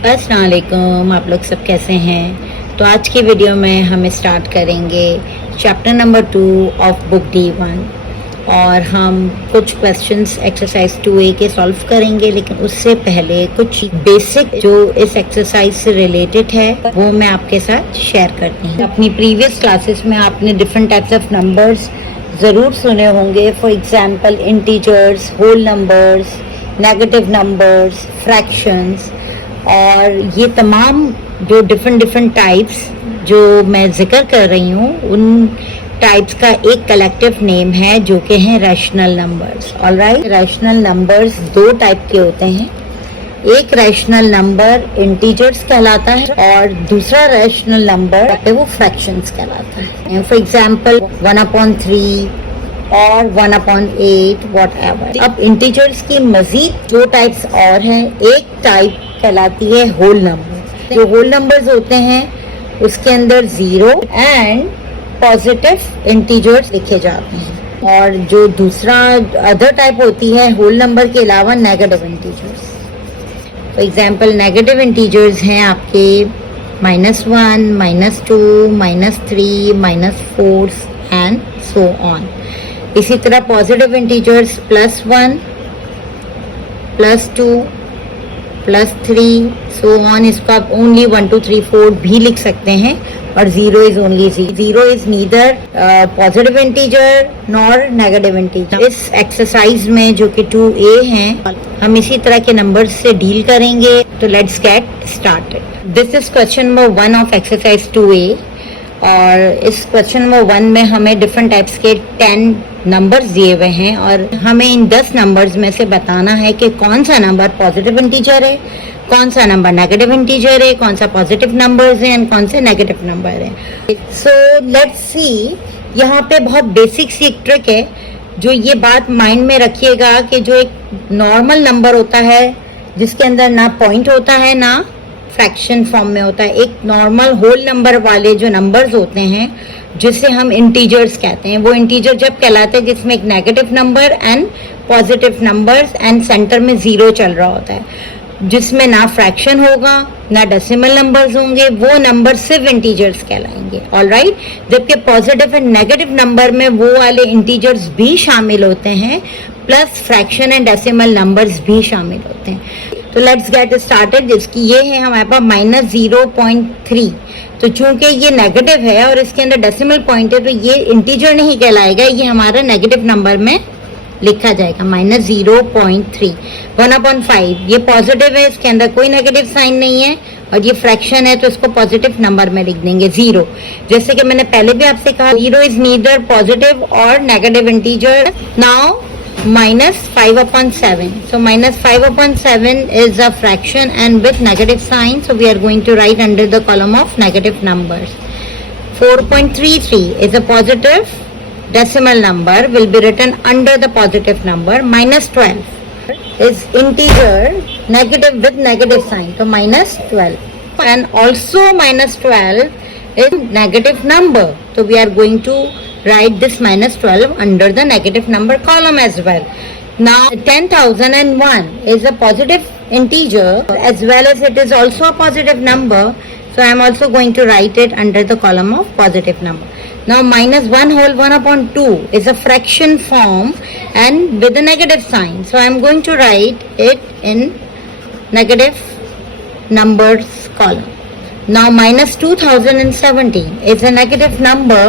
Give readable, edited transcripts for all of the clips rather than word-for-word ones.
अस्सलाम वालेकुम, आप लोग सब कैसे हैं। तो आज की वीडियो में हम स्टार्ट करेंगे chapter number 2 of book D1 और हम कुछ क्वेश्चंस एक्सरसाइज 2A के सॉल्व करेंगे। लेकिन उससे पहले कुछ बेसिक जो इस एक्सरसाइज से रिलेटेड है वो मैं आपके साथ शेयर करती हूँ। अपनी प्रीवियस क्लासेस में आपने डिफरेंट टाइप्स ऑफ नंबर्स ज़रूर सुने होंगे। For example integers, whole numbers, negative numbers, fractions, और ये तमाम जो डिफरेंट टाइप्स जो मैं जिक्र कर रही हूँ उन टाइप्स का एक कलेक्टिव नेम है जो कि हैं rational numbers. Alright, rational numbers दो टाइप के होते हैं। एक रैशनल नंबर इंटीजर्स कहलाता है और दूसरा रैशनल नंबर है वो फ्रैक्शंस कहलाता है। फॉर एग्जाम्पल 1/3 और 1/8 व्हाटएवर। अब इंटीजर्स की मजीद दो टाइप्स और हैं। एक टाइप कहलाती है होल नंबर। जो होल नंबर्स होते हैं उसके अंदर 0 एंड पॉजिटिव इंटीजर्स लिखे जाते हैं। और जो दूसरा अदर टाइप होती है होल नंबर के अलावा negative integers. For example negative integers हैं आपके -1, -2, -3, -4 एंड सो ऑन। इसी तरह पॉजिटिव इंटीजर्स +1, +2, +3 सो ऑन। इसको आप ओनली 1, 2, 3, 4 भी लिख सकते हैं। और 0 is only 0 is neither positive integer nor negative integer. इस एक्सरसाइज में जो कि 2A हैं हम इसी तरह के नंबर्स से डील करेंगे। तो let's get started. This is question number 1 of exercise 2A। और इस क्वेश्चन नंबर 1 में हमें डिफरेंट टाइप्स के 10 नंबर्स दिए हुए हैं और हमें इन 10 नंबर्स में से बताना है कि कौन सा नंबर पॉजिटिव इंटीजर है, कौन सा नंबर नेगेटिव इंटीजर है, कौन सा पॉजिटिव नंबर्स हैं और कौन से नेगेटिव नंबर हैं। So let's see. यहाँ पे बहुत बेसिक सी एक ट्रिक है जो ये बात माइंड में रखिएगा कि जो एक नॉर्मल नंबर होता है जिसके अंदर ना पॉइंट होता है ना फ्रैक्शन फॉर्म में होता है। एक नॉर्मल होल नंबर वाले जो नंबर्स होते हैं जिसे हम इंटीजर्स कहते हैं, वो इंटीजर जब कहलाते हैं जिसमें एक negative number and positive numbers and centre में 0 चल रहा होता है, जिसमें ना फ्रैक्शन होगा ना डेसिमल नंबर्स होंगे, वो नंबर सिर्फ इंटीजर्स कहलाएंगे। ऑलराइट, जबकि पॉजिटिव एंड नेगेटिव नंबर में वो वाले इंटीजर्स भी शामिल होते हैं plus fraction and decimal numbers भी शामिल होते हैं। तो लेट्स गेट स्टार्टेड। जिसकी ये है हमारे पास -0.3। तो चूंकि ये नेगेटिव है और इसके अंदर डेसिमल पॉइंट है तो ये इंटीजर नहीं कहलाएगा, ये हमारा नेगेटिव नंबर में लिखा जाएगा। -0.3। 1/5 ये पॉजिटिव है, इसके अंदर कोई नेगेटिव साइन नहीं है और ये फ्रैक्शन है तो इसको पॉजिटिव नंबर में लिख देंगे 0। जैसे कि मैंने पहले भी आपसे कहा 0 इज नीदर पॉजिटिव और negative integer. Now -5/7. So -5/7 is a fraction and with negative sign. So we are going to write under the column of negative numbers. 4.33 is a positive decimal number, will be written under the positive number. -12 is integer negative with negative sign. So -12 and also -12 is negative number. So we are going to write this -12 under the negative number column as well. Now 10,001 is a positive integer as well as it is also a positive number. So I am also going to write it under the column of positive number. Now -1 whole 1/2 is a fraction form and with a negative sign. So I am going to write it in negative numbers column. Now -2017 is a negative number.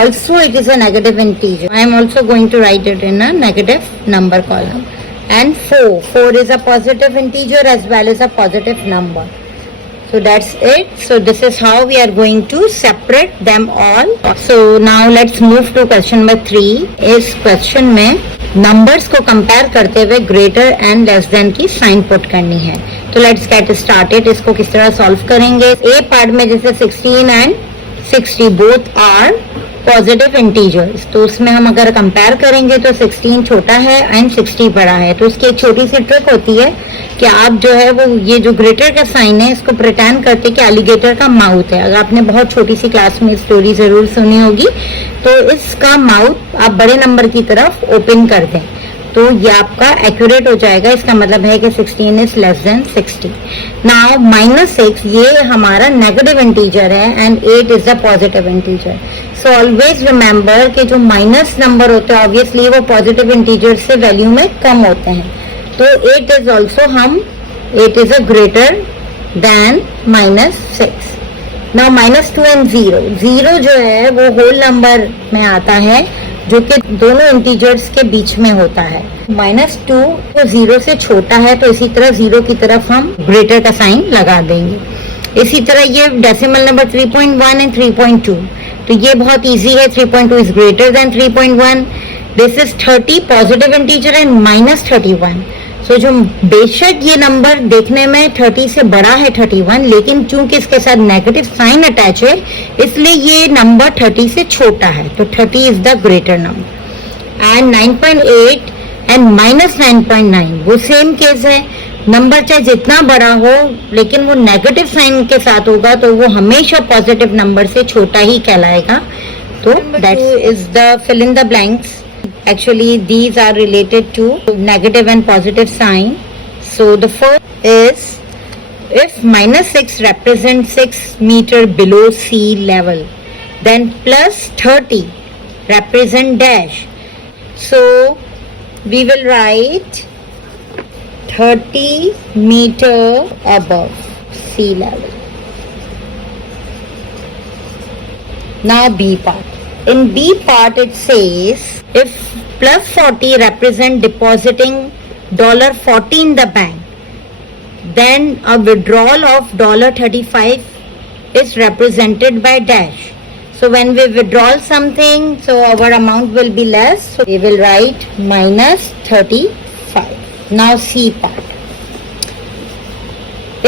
Also it is a negative integer. I am also going to write it in a negative number column. And 4 is a positive integer as well as a positive number. So that's it. So this is how we are going to separate them all. So now let's move to question number 3. इस question में numbers को compare करते हुए greater and less than की sign put करनी है। तो let's get started. इसको किस तरह solve करेंगे। A part में जैसे 16 and 60 both are positive integers, तो उसमें हम अगर कंपेयर करेंगे तो 16 छोटा है एंड 60 बड़ा है। तो उसकी एक छोटी सी ट्रिक होती है कि आप जो है वो ये जो ग्रेटर का साइन है इसको प्रिटेंड करते कि एलिगेटर का माउथ है। अगर आपने बहुत छोटी सी क्लास में स्टोरी जरूर सुनी होगी तो इसका माउथ आप बड़े नंबर की तरफ ओपन कर दें तो ये आपका एक्यूरेट हो जाएगा। इसका मतलब है कि 16 इज लेस देन 60। नाउ -6 ये हमारा नेगेटिव इंटीजर है and 8 is the positive integer. So always remember कि जो माइनस नंबर होते हैं ऑब्वियसली वो पॉजिटिव इंटीजर से वैल्यू में कम होते हैं। तो 8 is also 8 is a greater than -6। Now -2 and 0 जो है वो होल नंबर में आता है जो कि दोनों इंटीजर्स के बीच में होता है। -2 तो 0 से छोटा है तो इसी तरह 0 की तरफ हम ग्रेटर का साइन लगा देंगे। इसी तरह ये डेसिमल नंबर 3.1 एंड 3.2, तो ये बहुत इजी है। 3.2 is greater then 3.1। This is 30 positive integer and -31। सो जो बेशक ये नंबर देखने में 30 से बड़ा है 31, लेकिन चूंकि इसके साथ नेगेटिव साइन अटैच है इसलिए ये नंबर 30 से छोटा है, तो 30 is the greater number. And 9.8 and -9.9 वो सेम केस है। नंबर चाहे जितना बड़ा हो लेकिन वो नेगेटिव साइन के साथ होगा तो वो हमेशा पॉजिटिव नंबर से छोटा ही कहलाएगा। तो that is the fill in the blanks. Actually, these are related to negative and positive sign. So the first is, if -6 represents 6 meter below sea level, then +30 represent dash. So we will write 30 meter above sea level. Now B part. In B part it says, if +40 represent depositing $40 in the bank, then a withdrawal of $35 is represented by dash. So when we withdraw something, so our amount will be less, so we will write -35. Now C part.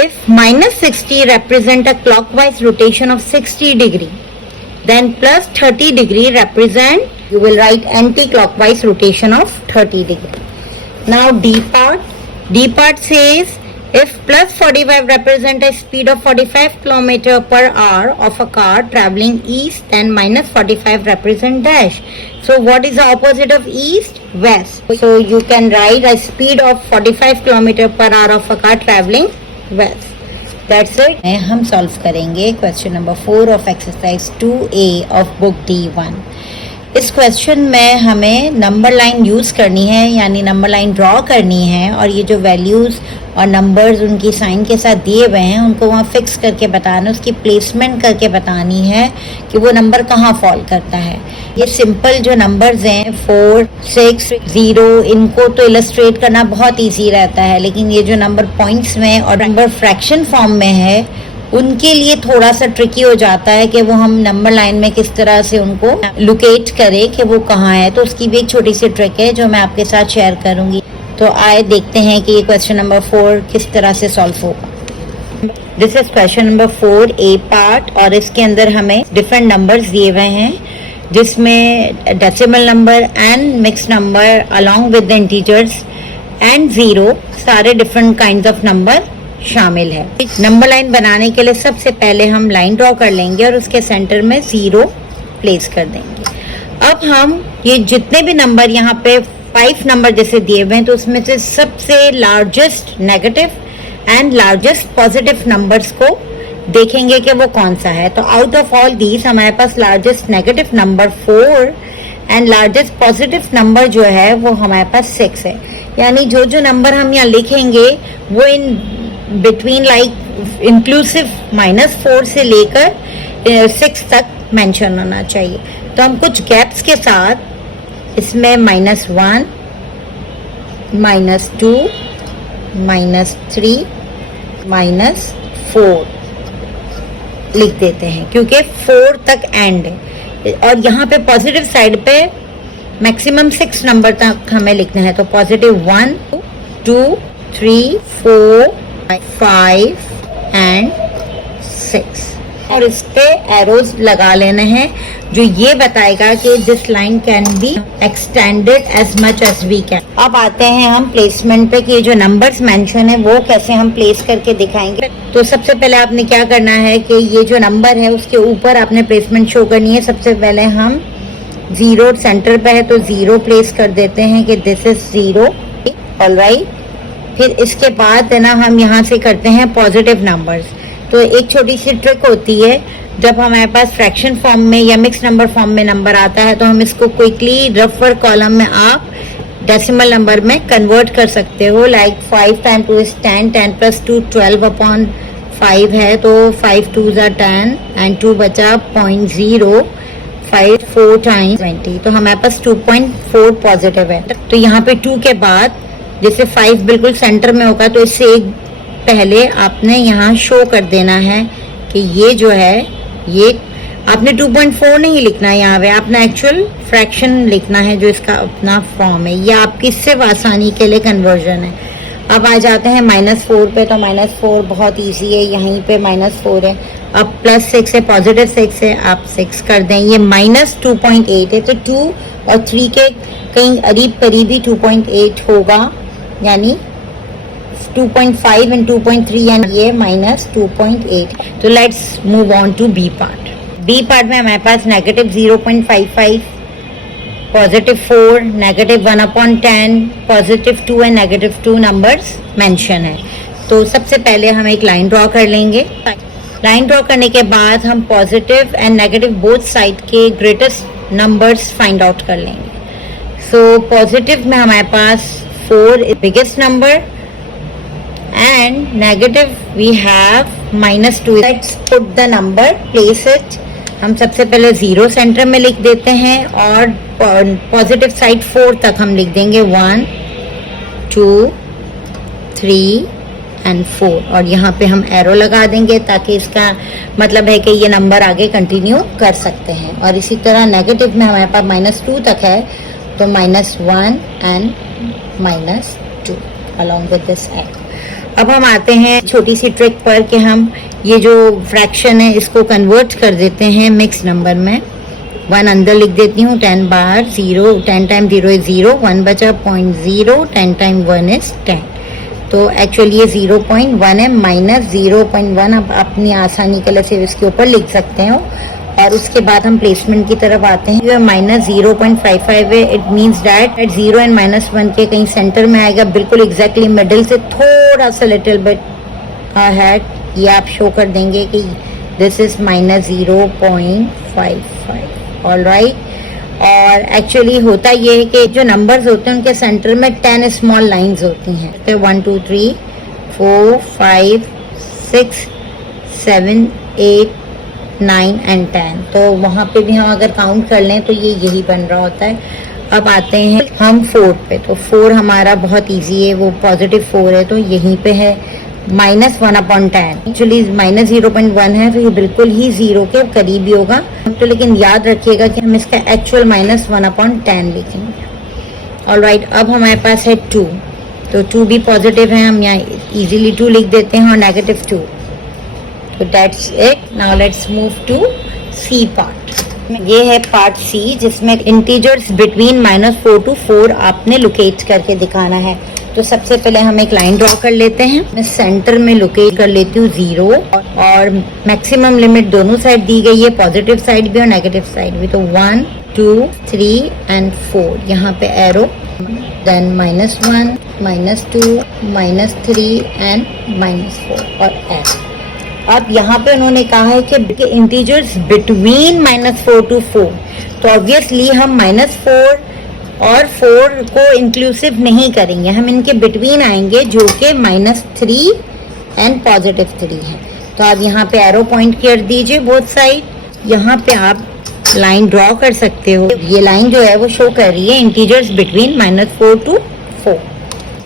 If -60 represent a clockwise rotation of 60 degree, then +30 degree represent, you will write anti-clockwise rotation of 30 degree. Now D part. D part says, if +45 represent a speed of 45 km per hour of a car traveling east, then -45 represent dash. So what is the opposite of east? West. So you can write a speed of 45 km per hour of a car traveling west. That's it. हम solve करेंगे question number 4 of exercise 2A of book D1। इस question में हमें number line use करनी है, यानी number line draw करनी है, और ये जो वैल्यूज़ और नंबर्स उनकी साइन के साथ दिए हुए हैं उनको वहाँ फिक्स करके बताना, उसकी प्लेसमेंट करके बतानी है कि वो नंबर कहाँ फॉल करता है। ये सिंपल जो नंबर्स हैं 4, 6, 0, इनको तो इलस्ट्रेट करना बहुत ईजी रहता है, लेकिन ये जो नंबर पॉइंट्स में और नंबर फ्रैक्शन फॉर्म में है उनके लिए थोड़ा सा ट्रिकी हो जाता है कि वो हम नंबर लाइन में किस तरह से उनको लोकेट करें कि वो कहाँ है। तो उसकी भी एक छोटी सी ट्रिक है जो मैं आपके साथ शेयर करूँगी। तो आए देखते हैं कि ये क्वेश्चन नंबर 4 किस तरह से सॉल्व होगा। This is question number 4 A part, और इसके अंदर हमें डिफरेंट नंबर्स दिए हुए हैं जिसमें decimal number and mix number along with the integers and 0 सारे डिफरेंट काइंड ऑफ नंबर शामिल है। नंबर लाइन बनाने के लिए सबसे पहले हम लाइन ड्रॉ कर लेंगे और उसके सेंटर में 0 प्लेस कर देंगे। अब हम ये जितने भी नंबर यहाँ पे 5 नंबर जैसे दिए हुए हैं तो उसमें से सबसे largest negative and largest positive numbers को देखेंगे कि वो कौन सा है। तो आउट ऑफ ऑल दीज हमारे पास largest negative number 4 and largest positive number जो है वो हमारे पास 6 है। यानी जो जो नंबर हम यहाँ लिखेंगे वो इन बिटवीन लाइक इंक्लूसिव -4 से लेकर 6 तक मेंशन होना चाहिए। तो हम कुछ गैप्स के साथ इसमें -1, -2, -3, -4 लिख देते हैं क्योंकि 4 तक एंड है और यहाँ पे पॉजिटिव साइड पे मैक्सिमम 6 नंबर तक हमें लिखना है। तो पॉजिटिव 1, 2, 3, 4, 5 एंड 6 और इस पे एरोज लगा लेने हैं जो ये बताएगा कि this line can be extended as much as we can. अब आते हैं हम प्लेसमेंट पे कि जो नंबर्स मेंशन है वो कैसे हम प्लेस करके दिखाएंगे। तो सबसे पहले आपने क्या करना है कि ये जो नंबर है उसके ऊपर आपने प्लेसमेंट शो करनी है। सबसे पहले हम जीरो सेंटर पे है तो जीरो प्लेस कर देते हैं कि दिस इज जीरो। ऑलराइट, फिर इसके बाद है ना हम यहाँ से करते हैं पॉजिटिव नंबर्स। तो एक छोटी सी ट्रिक होती है, जब हमारे पास फ्रैक्शन फॉर्म में या मिक्स नंबर फॉर्म में नंबर आता है तो हम इसको क्विकली रफ वर्क कॉलम में आप डेसिमल नंबर में कन्वर्ट कर सकते हो। लाइक 5 टाइम 2 इज 10, 10 प्लस 2 12/5 है, तो 5 2s are 10 एंड 2 बचा 0.0, 5 4 टाइम्स 20, तो हमारे पास 2.4 पॉजिटिव है। तो यहाँ पे 2 के बाद जैसे 5 बिल्कुल सेंटर में होगा तो इससे एक पहले आपने यहाँ शो कर देना है कि ये जो है, ये आपने 2.4 नहीं लिखना है यहाँ पे, आपने एक्चुअल फ्रैक्शन लिखना है जो इसका अपना फॉर्म है। ये आपकी सिर्फ आसानी के लिए कन्वर्जन है। अब आ जाते हैं -4 पे, तो -4 बहुत इजी है, यहीं पे -4 है। अब +6 है, पॉजिटिव 6 है, आप 6 कर दें। ये -2.8 है, तो 2 और 3 के कहीं करीब करीबी 2.8 होगा, यानी 2.5 एंड 2.3 एंड ये -2.8। तो let's move on to B part. B part में हमारे पास -0.55, positive 4, -1/10, positive 2 and -2 numbers mention है। तो सबसे पहले हम एक लाइन ड्रॉ कर लेंगे। लाइन ड्रॉ करने के बाद हम positive and negative both side के ग्रेटेस्ट नंबर्स फाइंड आउट कर लेंगे। सो पॉजिटिव में हमारे पास 4 is biggest number and negative we have -2. Let's put the number, place it. हम सबसे पहले 0 सेंटर में लिख देते हैं और पॉजिटिव साइड 4 तक हम लिख देंगे 1 2 3 एंड 4, और यहाँ पे हम एरो लगा देंगे ताकि इसका मतलब है कि ये नंबर आगे कंटिन्यू कर सकते हैं। और इसी तरह नेगेटिव में हमारे पास -2 तक है, तो -1 and -2 along with this arrow. अब हम आते हैं छोटी सी ट्रिक पर कि हम ये जो फ्रैक्शन है इसको कन्वर्ट कर देते हैं मिक्स नंबर में। 1 अंदर लिख देती हूँ, 10 बार 0, 10 टाइम 0 इज 0, 1 बचा 0.0, 10 टाइम 1 इज 10। तो एक्चुअली ये 0.1 है, -0.1 आप अपनी आसानी के लिए सिर्फ इसके ऊपर लिख सकते हो। और उसके बाद हम प्लेसमेंट की तरफ आते हैं। ये -0.55 है, इट मींस दैट 0 एंड -1 के कहीं सेंटर में आएगा, बिल्कुल एग्जैक्टली मिडिल से थोड़ा सा लिटिल बिट अहेड। ये आप शो कर देंगे कि दिस इज -0.55। ऑलराइट, और एक्चुअली होता ये है कि जो नंबर्स होते हैं उनके सेंटर में 10 स्मॉल लाइंस होती हैं। 1 2 3 4 5 6 7 8 9 एंड 10, तो वहाँ पे भी हम अगर काउंट कर लें तो ये यही बन रहा होता है। अब आते हैं हम 4 पे, तो 4 हमारा बहुत इजी है, वो पॉजिटिव 4 है, तो यहीं पे है -1/10। एक्चुअली -0.1 है, तो ये बिल्कुल ही 0 के करीब ही होगा। तो लेकिन याद रखिएगा कि हम इसका एक्चुअल -1/10 लिखेंगे। ऑलराइट, अब हमारे पास है 2, तो 2 भी पॉजिटिव है, हम यहाँ इजीली 2 लिख देते हैं, और -2। तो that's it. Now let's move to C part. ये है पार्ट सी, जिसमें इंटीजर्स बिटवीन -4 to 4 आपने लोकेट करके दिखाना है। तो सबसे पहले हम एक लाइन ड्रॉ कर लेते हैं। मैं सेंटर में लोकेट कर लेती हूँ 0, और मैक्सिमम लिमिट दोनों साइड दी गई है, पॉजिटिव साइड भी और नेगेटिव साइड भी। तो 1 2 3 एंड 4, यहाँ पे एरो, देन -1 -2 -3 एंड -4 और एरो। अब यहाँ पे उन्होंने कहा है कि इंटीजर्स बिटवीन -4 to 4, तो ऑब्वियसली हम -4 और 4 को इंक्लूसिव नहीं करेंगे, हम इनके बिटवीन आएंगे जो कि -3 एंड +3 है। तो आप यहाँ पे एरो पॉइंट कर दीजिए बोथ साइड, यहाँ पे आप लाइन ड्रॉ कर सकते हो। ये लाइन जो है वो शो कर रही है इंटीजर्स बिटवीन -4 to 4।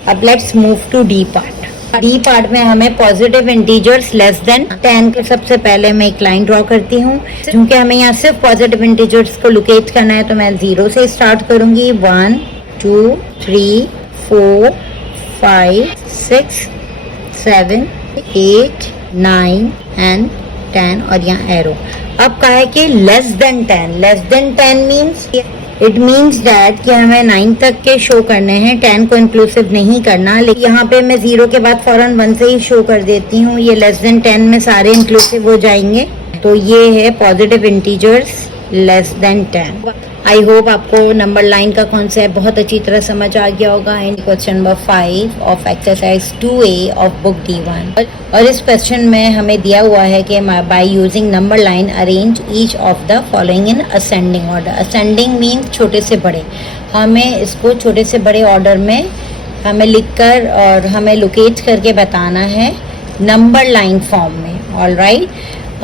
अब let's move to D part. D part में हमें पॉजिटिव इंटीजर्स लेस देन 10 के सबसे पहले मैं एक लाइन ड्रॉ करती हूँ। क्योंकि हमें यहाँ सिर्फ पॉजिटिव इंटीजर्स को लोकेट करना है, तो मैं 0 से स्टार्ट करूंगी। 1 2 3 4 5 6 7 8 9 एंड 10, और यहाँ एरो। अब कहा है कि less than 10, less than 10 means it means that कि हमें 9 तक के शो करने हैं, 10 को इंक्लूसिव नहीं करना। लेकिन यहाँ पे मैं 0 के बाद फौरन 1 से ही शो कर देती हूँ, ये लेस देन 10 में सारे इंक्लूसिव हो जाएंगे। तो ये है positive integers less than 10। I hope आपको नंबर लाइन का कॉन्सेप्ट बहुत अच्छी तरह समझ आ गया होगा। And question number 5 of exercise 2A of book D1। और इस क्वेश्चन में हमें दिया हुआ है कि by using number line arrange each of the following in ascending order. Ascending means छोटे से बड़े, हमें इसको छोटे से बड़े ऑर्डर में हमें लिखकर और हमें लोकेट करके बताना है नंबर लाइन फॉर्म में। ऑल राइट,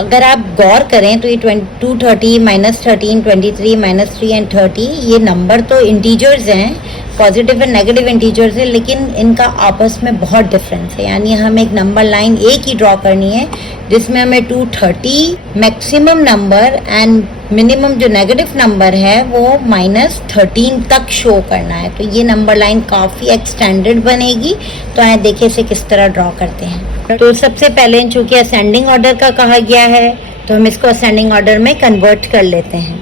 अगर आप गौर करें तो ये 230 -13 23 -3 एंड 30 ये नंबर तो इंटीजर्स हैं, पॉजिटिव एंड नेगेटिव इंटीजर्स हैं, लेकिन इनका आपस में बहुत डिफरेंस है। यानी हमें एक नंबर लाइन एक ही ड्रॉ करनी है जिसमें हमें 230 मैक्सिमम नंबर एंड मिनिमम जो नेगेटिव नंबर है वो -13 तक शो करना है। तो ये नंबर लाइन काफ़ी एक्सटेंडेड बनेगी। तो आए देखें इसे किस तरह ड्रॉ करते हैं। तो सबसे पहले चूंकि असेंडिंग ऑर्डर का कहा गया है तो हम इसको असेंडिंग ऑर्डर में कन्वर्ट कर लेते हैं।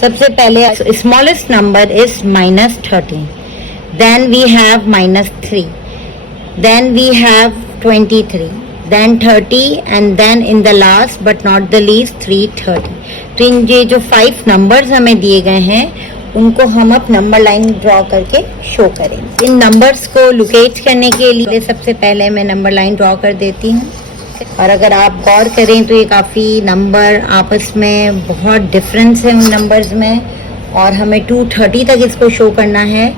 सबसे पहले smallest number is -13, then we have -3, then we have 23, then 30 and then in the last but not the least 330। तो इन ये जो 5 नंबर्स हमें दिए गए हैं उनको हम अब नंबर लाइन ड्रॉ करके शो करेंगे। इन नंबर्स को लोकेट करने के लिए सबसे पहले मैं नंबर लाइन ड्रॉ कर देती हूँ। और अगर आप गौर करें तो ये काफ़ी नंबर आपस में बहुत डिफरेंस है उन नंबर्स में, और हमें 230 तक इसको शो करना है।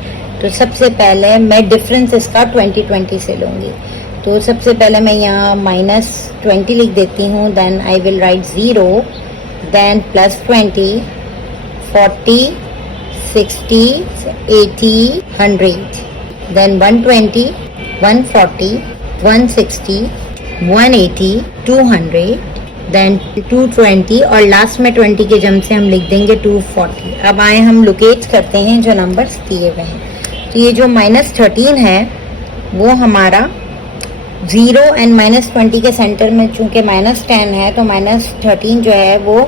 तो सबसे पहले मैं डिफरेंस इसका 20 से लूँगी। तो सबसे पहले मैं यहाँ -20 लिख देती हूँ, then I will write 0, then +20, 40, 60, 80, 100, then 120, 140, 160, 180, 200, then 220 और लास्ट में 20 के जम से हम लिख देंगे 240। अब आए हम लोकेट करते हैं जो नंबर्स दिए हुए हैं। तो ये जो -13 है वो हमारा 0 एंड -20 के सेंटर में, चूंकि -10 है तो -13 जो है वो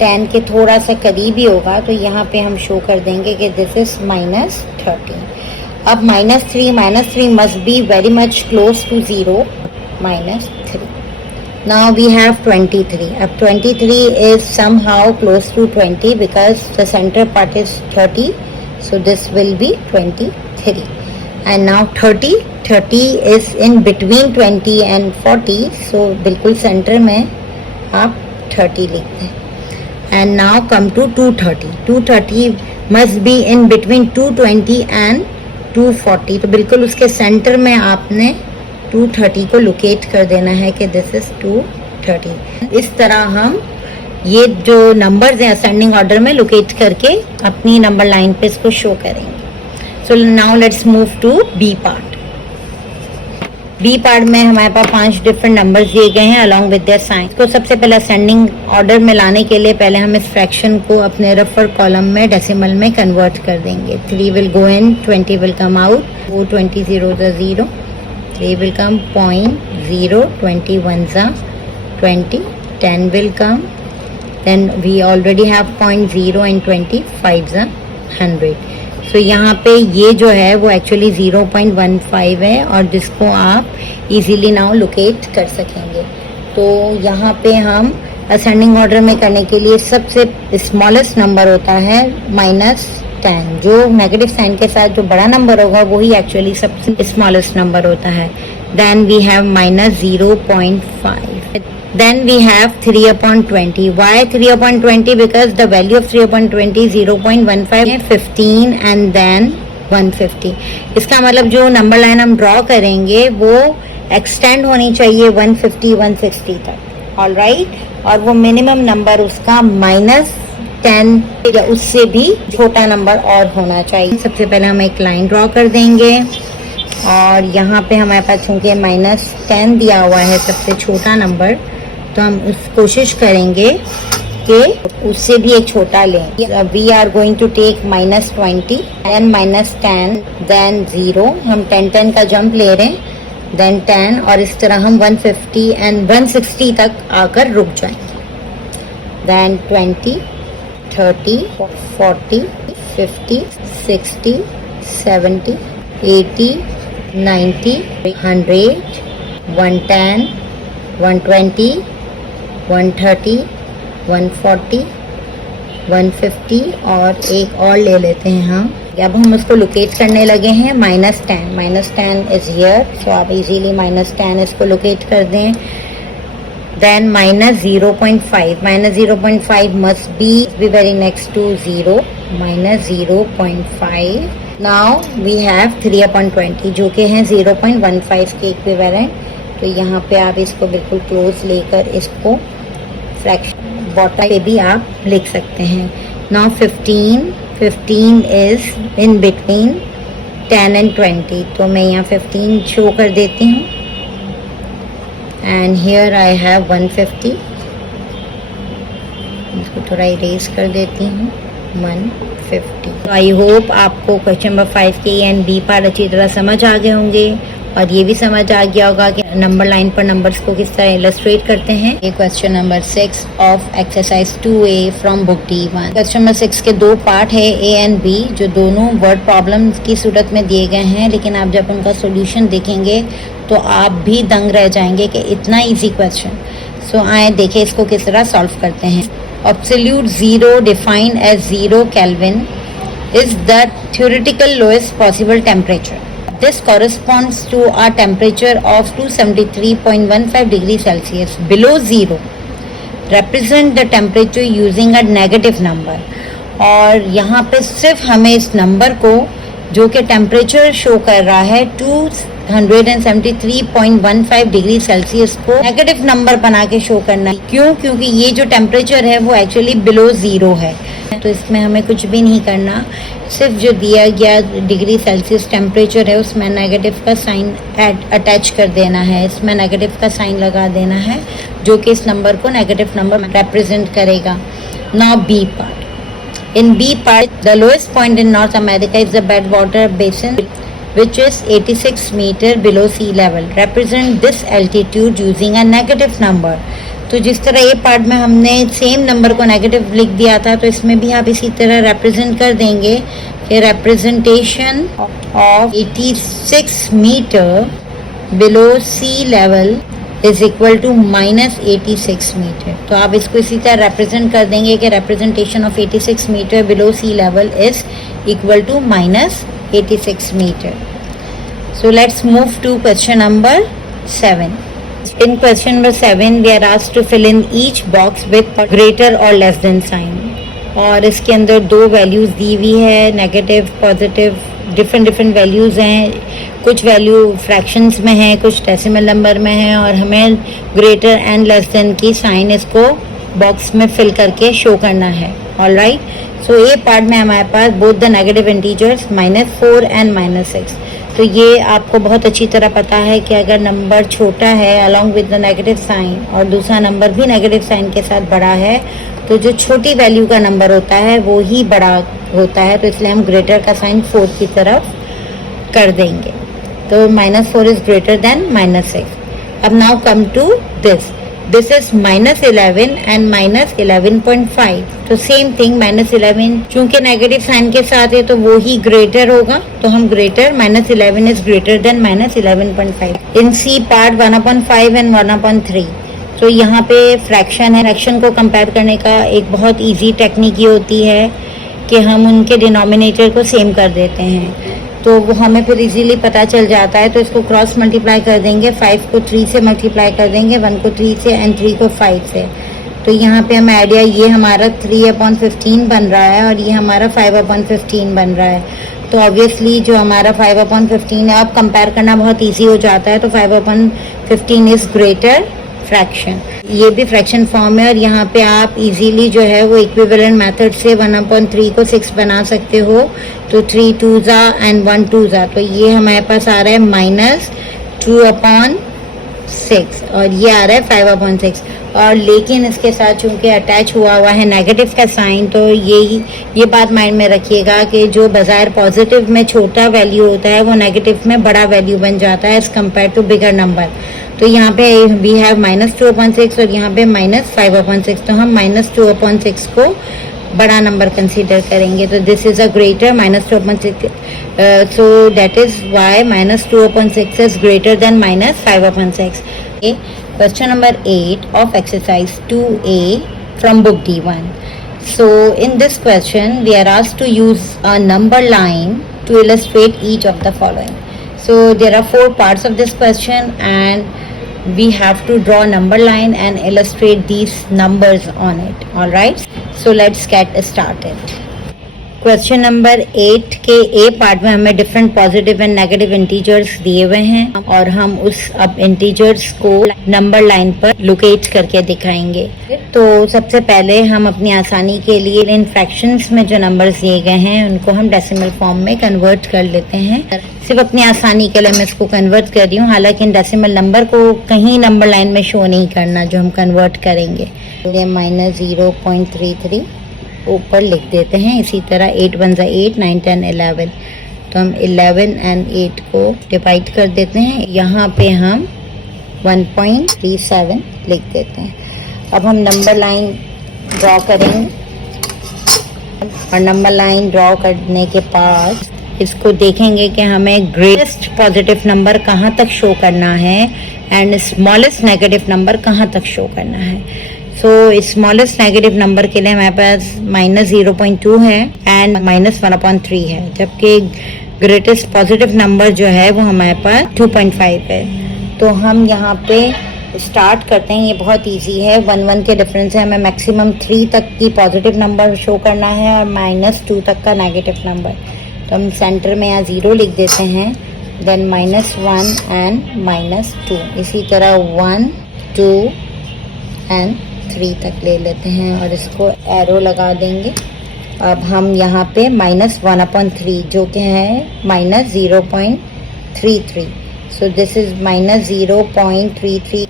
10 के थोड़ा सा करीब ही होगा। तो यहाँ पे हम शो कर देंगे कि दिस इज -13। अब -3 must be very much close to 0, -3। Now we have 23। अब 23 is somehow close to 20 because the centre part is 30, so this will be 23। And now 30 is in between 20 and 40, so बिल्कुल centre में आप 30 लिख दें। And now come to 230 must be in between 220 and 240, तो बिल्कुल उसके centre में आपने 230 को लोकेट कर देना है कि दिस इज 230। इस तरह हम ये जो नंबर्स हैं असेंडिंग ऑर्डर में लोकेट करके अपनी नंबर लाइन पे इसको शो करेंगे। So now let's move to B part. B part में हमारे पास 5 डिफरेंट नंबर्स दिए गए हैं अलॉन्ग विद देयर साइन। तो सबसे पहले असेंडिंग ऑर्डर में लाने के लिए पहले हम इस फ्रैक्शन को अपने रेफर कॉलम में डेसिमल में कन्वर्ट कर देंगे। 3 will go in, 20 will come out, 20 zeros are 0, 3 will come 0.0, 20 ones are 20, 10 will come, then we already have 0.0 and 25 are 100। तो यहाँ पे ये जो है वो एक्चुअली 0.15 है और जिसको आप इजीली नाउ लोकेट कर सकेंगे। तो यहाँ पे हम असेंडिंग ऑर्डर में करने के लिए सबसे स्मॉलेस्ट नंबर होता है -10, जो नेगेटिव साइन के साथ जो बड़ा नंबर होगा वही एक्चुअली सबसे स्मॉलेस्ट नंबर होता है। Then we have -0.5, then we have 3/20। Why 3/20? Because the value of 3/20 is 0.15 है, 15 and then 150। इसका मतलब जो नंबर लाइन हम ड्रॉ करेंगे वो एक्सटेंड होनी चाहिए 150 160 तक। ऑल राइट, और वो मिनिमम नंबर उसका -10 या उससे भी छोटा नंबर और होना चाहिए। सबसे पहले हम एक लाइन ड्रॉ कर देंगे और यहाँ पे हमारे पास चूँकि -10 दिया हुआ है सबसे छोटा नंबर, तो हम उस कोशिश करेंगे कि उससे भी एक छोटा लें। We are going to take -20 then -10 then 0। हम 10 का जंप ले रहे हैं, देन 10 और इस तरह हम 150 एंड 160 तक आकर रुक जाएंगे। देन 20, 30, 40, 50, 60, 70, 80, 90, 100, 110, 120, 130, 140, 150 और एक और ले लेते हैं हम। अब हम उसको लोकेट करने लगे हैं। -10 इज हियर, सो आप इजीली -10 इसको लोकेट कर दें। Then -0.5 must be very next to 0, -0.5। Now we have 3/20 जो कि हैं 0.15 के इक्विवेलेंट। तो यहाँ पे आप इसको बिल्कुल क्लोज लेकर इसको फ्रैक्शन बॉटम पे भी आप लिख सकते हैं। Now 15 is in between 10 and 20, तो मैं यहाँ 15 शो कर देती हूँ। एंड हियर आई हैव 150, इसको थोड़ा इरेज कर देती हूँ, 150। तो आई होप आपको क्वेश्चन नंबर 5 के एंड बी पार्ट अच्छी तरह समझ आ गए होंगे और ये भी समझ आ गया होगा कि नंबर लाइन पर नंबर्स को किस तरह इलस्ट्रेट करते हैं। ये question number 6 of exercise 2A from book D1। Question number 6 के 2 पार्ट है, A एंड B, जो दोनों वर्ड प्रॉब्लम की सूरत में दिए गए हैं, लेकिन आप जब उनका सोल्यूशन देखेंगे तो आप भी दंग रह जाएंगे कि इतना ईजी क्वेश्चन। सो आए देखें इसको किस तरह सॉल्व करते हैं। Absolute zero defined as 0 Kelvin is the theoretical lowest possible temperature. This corresponds to a temperature of 273.15 degrees Celsius. Below zero, represent the temperature using a negative number. और यहाँ पे सिर्फ हमें इस नंबर को जो कि टेम्परेचर शो कर रहा है 273.15 डिग्री सेल्सियस को नेगेटिव नंबर बना के शो करना है। क्यों? क्योंकि ये जो टेम्परेचर है वो एक्चुअली बिलो ज़ीरो है, तो इसमें हमें कुछ भी नहीं करना, सिर्फ जो दिया गया डिग्री सेल्सियस टेम्परेचर है उसमें नेगेटिव का साइन अटैच कर देना है, इसमें नेगेटिव का साइन लगा देना है जो कि इस नंबर को नेगेटिव नंबर रिप्रेजेंट करेगा। Now B part. In B part, the lowest point in North America is the Badwater Basin, which is 86 meter below sea level. Represent this altitude using a negative number. तो जिस तरह ये part में हमने same number को negative लिख दिया था, तो इसमें भी आप इसी तरह रिप्रेजेंट कर देंगे कि representation of 86 metre below sea level is equal to -86 metre. तो आप इसको इसी तरह रिप्रेजेंट कर देंगे कि representation of 86 metre below sea level is equal to -86 metre. So let's move to question number 7। In question number 7 we are asked to fill in each box with greater or less than sign। और इसके अंदर 2 values दी हुई है, negative positive, different values हैं। कुछ value fractions में है, कुछ डेसिमल नंबर में है, और हमें ग्रेटर एंड लेस देन की साइन इसको बॉक्स में फिल करके शो करना है। ऑलराइट, सो ये पार्ट में हमारे पास both the negative integers -4 and -6। तो ये आपको बहुत अच्छी तरह पता है कि अगर नंबर छोटा है along with the negative sign और दूसरा नंबर भी नेगेटिव साइन के साथ बड़ा है, तो जो छोटी वैल्यू का नंबर होता है वो ही बड़ा होता है, तो इसलिए हम ग्रेटर का साइन 4 की तरफ कर देंगे। तो -4 इज ग्रेटर देन -6। अब now come to this is -11 and -11.5। तो सेम थिंग, -11 चूंकि नेगेटिव साइन के साथ है तो वो ही ग्रेटर होगा, तो हम greater -11 is greater than -11.5। In C part 1/5 and 1/3। तो यहाँ पे फ्रैक्शन है, फ्रैक्शन को कंपेयर करने का एक बहुत इजी टेक्निक ये होती है कि हम उनके डिनोमिनेटर को सेम कर देते हैं, तो वो हमें फिर इजीली पता चल जाता है। तो इसको क्रॉस मल्टीप्लाई कर देंगे, 5 को 3 से मल्टीप्लाई कर देंगे, 1 को 3 से एंड 3 को 5 से। तो यहाँ पे हमें आइडिया, ये हमारा 3/15 बन रहा है और ये हमारा 5/15 बन रहा है। तो ऑब्वियसली जो हमारा 5/15 है, अब कंपेयर करना बहुत ईजी हो जाता है। तो 5/15 इज ग्रेटर फ्रैक्शन, ये भी फ्रैक्शन फॉर्म है, और यहाँ पे आप इजीली जो है वो इक्विवेलेंट मेथड से 1/3 को 6 बना सकते हो। तो 3 2s एंड 1 2s, तो ये हमारे पास आ रहा है -2/6 और ये आ रहा है 5/6। और लेकिन इसके साथ चूंकि अटैच हुआ है नेगेटिव का साइन, तो ये बात माइंड में रखिएगा कि जो बजाय पॉजिटिव में छोटा वैल्यू होता है वो नेगेटिव में बड़ा वैल्यू बन जाता है as compare to bigger number. तो यहाँ पे वी हैव -2/6 और यहाँ पे -5/6, तो हम -2/6 को बड़ा नंबर कंसीडर करेंगे। तो this is a greater -2/6, so that is why -2/6 is greater than -5/6। Question number 8 of exercise 2A from book D1 So in this question we are asked to use a number line to illustrate each of the following. So there are 4 parts of this question and we have to draw a number line and illustrate these numbers on it. All right, so let's get started. Question number 8 के ए part में हमें different positive and negative integers दिए हुए हैं और हम उस अब इंटीजर्स को नंबर लाइन पर लोकेट करके दिखाएंगे। तो सबसे पहले हम अपनी आसानी के लिए इन फ्रैक्शंस में जो नंबर्स दिए गए हैं उनको हम डेसिमल फॉर्म में कन्वर्ट कर लेते हैं। सिर्फ अपनी आसानी के लिए मैं इसको कन्वर्ट कर रही हूँ, हालांकि इन डेसिमल नंबर को कहीं नंबर लाइन में शो नहीं करना जो हम कन्वर्ट करेंगे। -0.33 ऊपर लिख देते हैं। इसी तरह 8 1 8, 9 10 11, तो हम 11 एंड 8 को डिवाइड कर देते हैं। यहाँ पे हम 1.37 लिख देते हैं। अब हम नंबर लाइन ड्रॉ करेंगे और नंबर लाइन ड्रॉ करने के बाद इसको देखेंगे कि हमें ग्रेटेस्ट पॉजिटिव नंबर कहाँ तक शो करना है एंड स्मॉलेस्ट नेगेटिव नंबर कहाँ तक शो करना है। सो स्मॉलेस्ट नेगेटिव नंबर के लिए हमारे पास -0.2 है एंड -1/3 है, जबकि ग्रेटेस्ट पॉजिटिव नंबर जो है वो हमारे पास 2.5 है। तो हम यहाँ पे स्टार्ट करते हैं। ये बहुत इजी है, 1 1 के डिफरेंस है। हमें मैक्सिमम 3 तक की पॉजिटिव नंबर शो करना है और -2 तक का नेगेटिव नंबर। तो हम सेंटर में यहाँ 0 लिख देते हैं, देन -1 एंड -2। इसी तरह 1 2 एंड 3 तक ले लेते हैं और इसको एरो लगा देंगे। अब हम यहाँ पे -1/3 जो कि है -0.33, सो दिस इज -0.33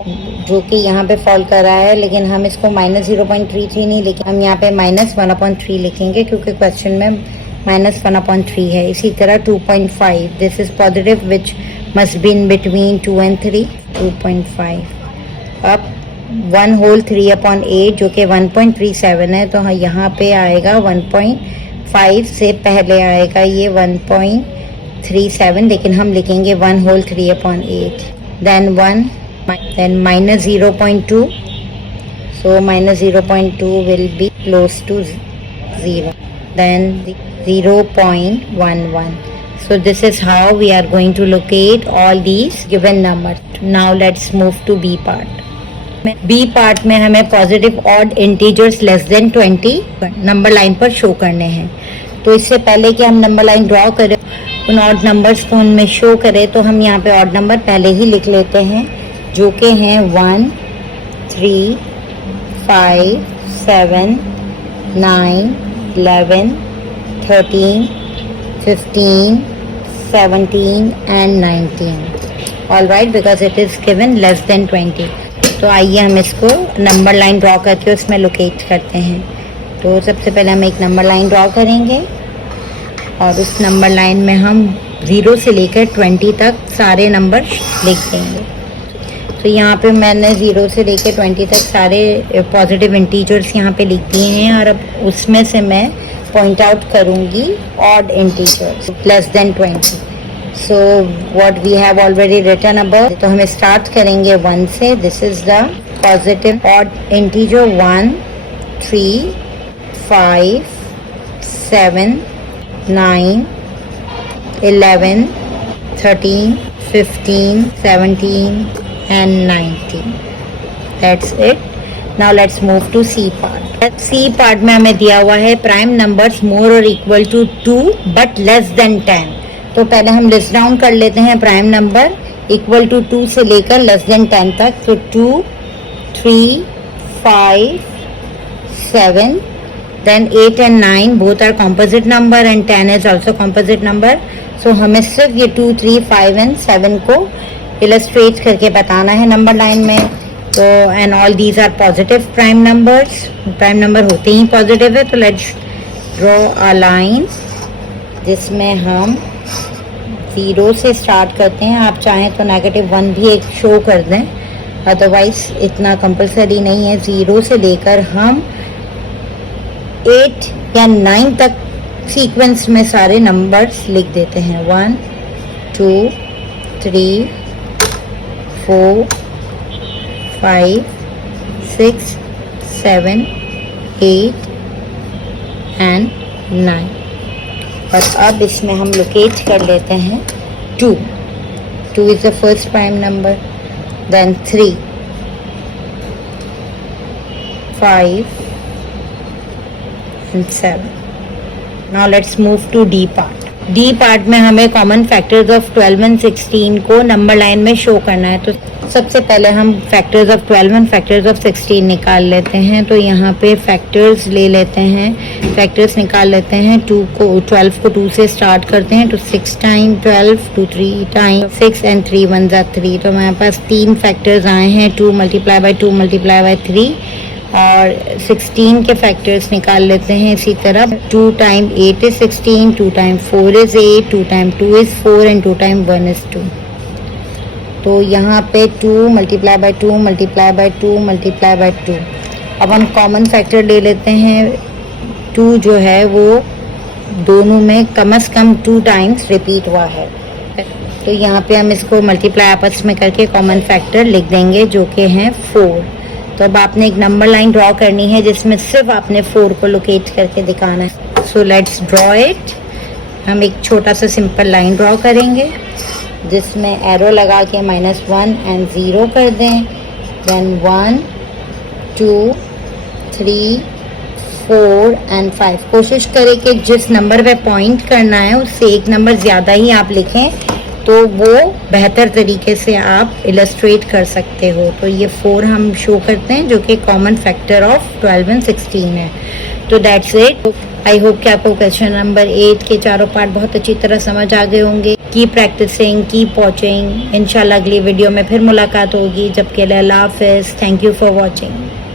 जो कि यहाँ पे फॉल कर रहा है, लेकिन हम इसको -0.33 नहीं लिखेंगे, हम यहाँ पे -1/3 लिखेंगे क्योंकि क्वेश्चन में -1/3 है। इसी तरह 2.5, this is positive which must be in between 2 and 3, 2.5। अब 1/3/8 जो कि 1.37 है, तो यहाँ पे आएगा 1.5 से पहले आएगा ये 1.37, लेकिन हम लिखेंगे 1/3/8। Then -0.2, so -0.2 will be close to 0, then 0.11. So this is how we are going to locate all these given numbers. Now let's move to B part. B part में हमें positive odd integers less than 20 number line पर show करने हैं। तो इससे पहले कि हम नंबर लाइन ड्रॉ करें, उन ऑड नंबर्स को उनमें शो करें, तो हम यहाँ पे ऑड नंबर पहले ही लिख लेते हैं जो कि हैं 1 3 5 7 9 11 13 15 17 and 19, all right, because it is given less than 20। तो आइए हम इसको नंबर लाइन ड्रॉ करके उसमें लोकेट करते हैं। तो सबसे पहले हम एक नंबर लाइन ड्रॉ करेंगे और उस नंबर लाइन में हम 0 से लेकर 20 तक सारे नंबर लिख देंगे। तो यहाँ पे मैंने 0 से लेकर 20 तक सारे पॉजिटिव इंटीजर्स यहाँ पे लिख दिए हैं और अब उसमें से मैं पॉइंट आउट करूँगी odd integers less than 20। So what we have already written above, तो हम स्टार्ट करेंगे 1 से। This is the positive odd integer 1 3 5 7 9 11 13 15 17 and 19। That's it. Now let's move to C part. C part में हमें दिया हुआ है प्राइम नंबर्स मोर और equal to 2 but less than 10। तो पहले हम लिस्ट डाउन कर लेते हैं प्राइम नंबर इक्वल टू 2 से लेकर लेस देन 10 तक। तो 2 3 5 7, then 8 and 9 both are composite number and 10 is also composite number। so हमें सिर्फ ये 2 3 5 and 7 को इलस्ट्रेट करके बताना है नंबर लाइन में। तो and all these are positive prime numbers, prime number होते ही पॉजिटिव है। तो लेट्स ड्रॉ अ लाइन जिसमें हम 0 से स्टार्ट करते हैं। आप चाहें तो -1 भी एक शो कर दें, अदरवाइज इतना कंपलसरी नहीं है। 0 से लेकर हम 8 या 9 तक सीक्वेंस में सारे नंबर्स लिख देते हैं। 1 2 3 4 5 6 7 8 एंड 9। और अब इसमें हम लोकेट कर लेते हैं 2 is the first prime number, then 3, 5 and 7. Now let's move to D part. D part में हमें कॉमन फैक्टर्स ऑफ 12 एंड 16 को नंबर लाइन में शो करना है। तो सबसे पहले हम factors of 12 and factors of 16 निकाल लेते हैं। तो यहाँ पे फैक्टर्स ले लेते हैं, फैक्टर्स निकाल लेते हैं। 12 को 2 से स्टार्ट करते हैं। तो 6 टाइम 12, 2 3 टाइम 6 एंड 3 1 जा 3। तो हमारे पास 3 फैक्टर्स आए हैं, 2 मल्टीप्लाई बाई 2 मल्टीप्लाई बाई 3। और 16 के फैक्टर्स निकाल लेते हैं इसी तरह। 2 time 8 is 16, 2 time 4 is 8, 2 time 2 is 4 and 2 time 1 is 2। तो यहाँ पे 2 multiply by 2 multiply by 2 multiply by 2। अब हम कॉमन फैक्टर ले लेते हैं। 2 जो है वो दोनों में कम से कम 2 टाइम्स रिपीट हुआ है। तो यहाँ पे हम इसको मल्टीप्लाई आपस में करके कॉमन फैक्टर लिख देंगे जो कि हैं 4। तो अब आपने एक नंबर लाइन ड्रॉ करनी है जिसमें सिर्फ आपने 4 को लोकेट करके दिखाना है। So let's draw it. हम एक छोटा सा सिंपल लाइन ड्रॉ करेंगे जिसमें एरो लगा के -1 एंड 0 कर दें। Then 1 2 3 4 and 5। कोशिश करें कि जिस नंबर पे पॉइंट करना है उससे एक नंबर ज़्यादा ही आप लिखें, तो वो बेहतर तरीके से आप इलस्ट्रेट कर सकते हो। तो ये 4 हम शो करते हैं जो कि कॉमन फैक्टर ऑफ 12 एंड 16 है। तो दैट्स इट। आई होप कि आपको क्वेश्चन नंबर 8 के चारों पार्ट बहुत अच्छी तरह समझ आ गए होंगे। Keep practising, keep watching. इंशाल्लाह अगली वीडियो में फिर मुलाकात होगी। जब के लिए अल्लाह हाफिज़। Thank you for watching.